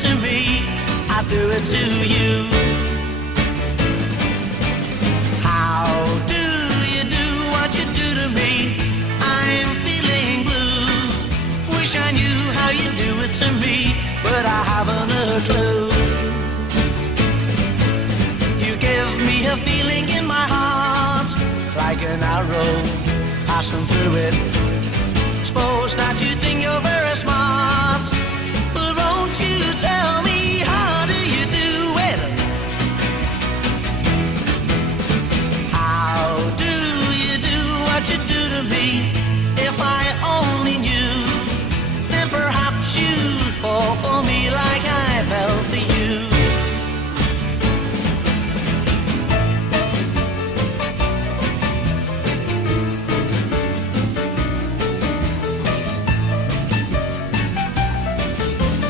to me, I do it to you. How do you do what you do to me? I'm feeling blue. Wish I knew how you do it to me, but I haven't a clue. You give me a feeling in my heart, like an arrow passing through it. Suppose that you think